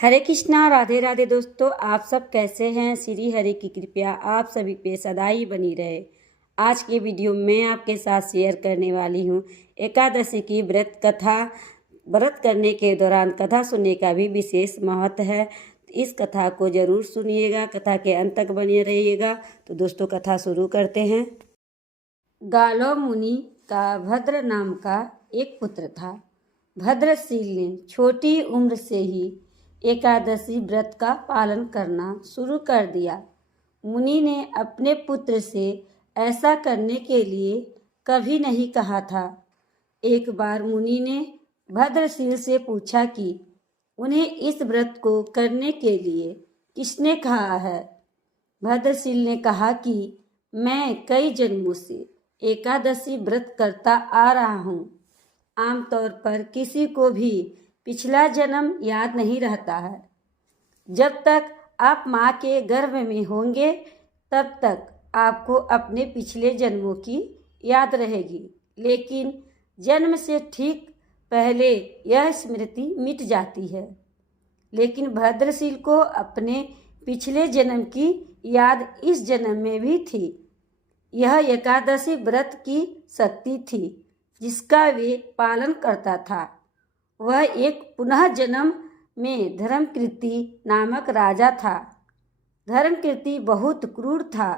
हरे कृष्णा, राधे राधे दोस्तों। आप सब कैसे हैं? श्री हरि की कृपया आप सभी पे सदा ही बनी रहे। आज के वीडियो में आपके साथ शेयर करने वाली हूँ एकादशी की व्रत कथा। व्रत करने के दौरान कथा सुनने का भी विशेष महत्व है। इस कथा को जरूर सुनिएगा, कथा के अंत तक बने रहिएगा। तो दोस्तों कथा शुरू करते हैं। गालो मुनि का भद्र नाम का एक पुत्र था। भद्रशील ने छोटी उम्र से ही एकादशी व्रत का पालन करना शुरू कर दिया। मुनि ने अपने पुत्र से ऐसा करने के लिए कभी नहीं कहा था। एक बार मुनि ने भद्रशील से पूछा कि उन्हें इस व्रत को करने के लिए किसने कहा है। भद्रशील ने कहा कि मैं कई जन्मों से एकादशी व्रत करता आ रहा हूँ। आमतौर पर किसी को भी पिछला जन्म याद नहीं रहता है। जब तक आप माँ के गर्भ में होंगे तब तक आपको अपने पिछले जन्मों की याद रहेगी, लेकिन जन्म से ठीक पहले यह स्मृति मिट जाती है। लेकिन भद्रशील को अपने पिछले जन्म की याद इस जन्म में भी थी। यह एकादशी व्रत की शक्ति थी जिसका वे पालन करता था। वह एक पुनः जन्म में धर्मकीर्ति नामक राजा था। धर्मकीर्ति बहुत क्रूर था।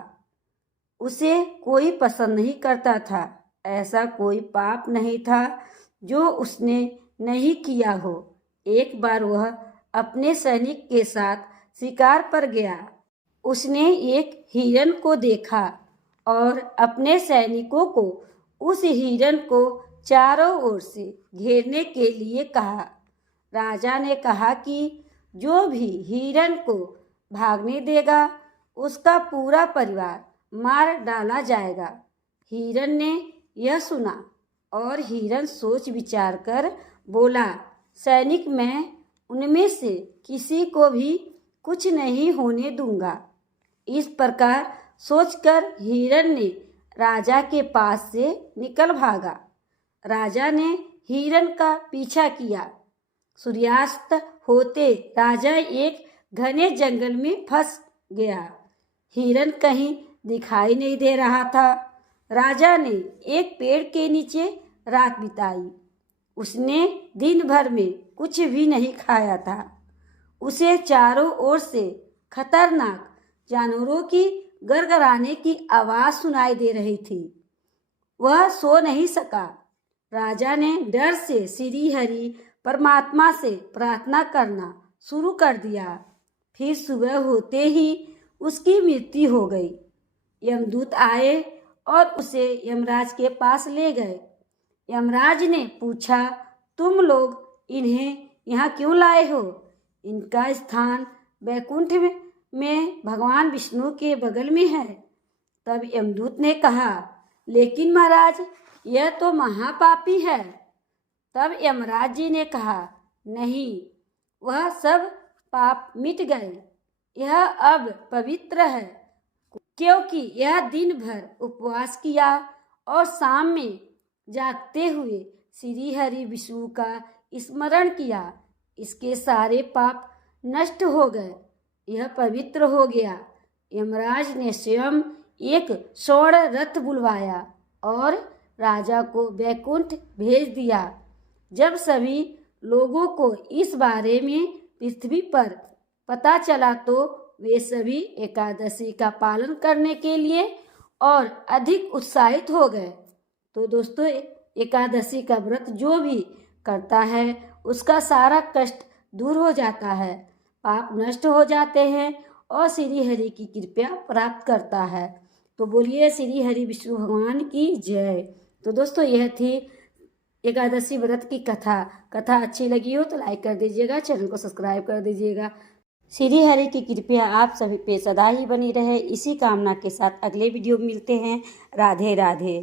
उसे कोई पसंद नहीं करता था। ऐसा कोई पाप नहीं था जो उसने नहीं किया हो। एक बार वह अपने सैनिक के साथ शिकार पर गया। उसने एक हिरन को देखा और अपने सैनिकों को उस हिरन को चारों ओर से घेरने के लिए कहा। राजा ने कहा कि जो भी हिरन को भागने देगा उसका पूरा परिवार मार डाला जाएगा। हिरन ने यह सुना और हिरन सोच विचार कर बोला, सैनिक, मैं उनमें से किसी को भी कुछ नहीं होने दूंगा। इस प्रकार सोचकर हिरन ने राजा के पास से निकल भागा। राजा ने हिरन का पीछा किया। सूर्यास्त होते राजा एक घने जंगल में फंस गया। हिरन कहीं दिखाई नहीं दे रहा था। राजा ने एक पेड़ के नीचे रात बिताई। उसने दिन भर में कुछ भी नहीं खाया था। उसे चारों ओर से खतरनाक जानवरों की गड़गड़ाने की आवाज़ सुनाई दे रही थी। वह सो नहीं सका। राजा ने डर से श्री हरि परमात्मा से प्रार्थना करना शुरू कर दिया। फिर सुबह होते ही उसकी मृत्यु हो गई। यमदूत आए और उसे यमराज के पास ले गए। यमराज ने पूछा, तुम लोग इन्हें यहाँ क्यों लाए हो? इनका स्थान वैकुंठ में भगवान विष्णु के बगल में है। तब यमदूत ने कहा, लेकिन महाराज, यह तो महापापी है। तब यमराज जी ने कहा, नहीं, वह सब पाप मिट गए। यह अब पवित्र है, क्योंकि यह दिन भर उपवास किया और शाम में जागते हुए श्री हरि विष्णु का स्मरण किया। इसके सारे पाप नष्ट हो गए। यह पवित्र हो गया। यमराज ने स्वयं एक स्वर्ण रथ बुलवाया और राजा को वैकुंठ भेज दिया। जब सभी लोगों को इस बारे में पृथ्वी पर पता चला तो वे सभी एकादशी का पालन करने के लिए और अधिक उत्साहित हो गए। तो दोस्तों, एकादशी का व्रत जो भी करता है उसका सारा कष्ट दूर हो जाता है, पाप नष्ट हो जाते हैं और श्री हरि की कृपा प्राप्त करता है। तो बोलिए श्री हरि विष्णु भगवान की जय। तो दोस्तों, यह थी एकादशी व्रत की कथा। कथा अच्छी लगी हो तो लाइक कर दीजिएगा, चैनल को सब्सक्राइब कर दीजिएगा। श्री हरि की कृपया आप सभी पे सदा ही बनी रहे। इसी कामना के साथ अगले वीडियो में मिलते हैं। राधे राधे।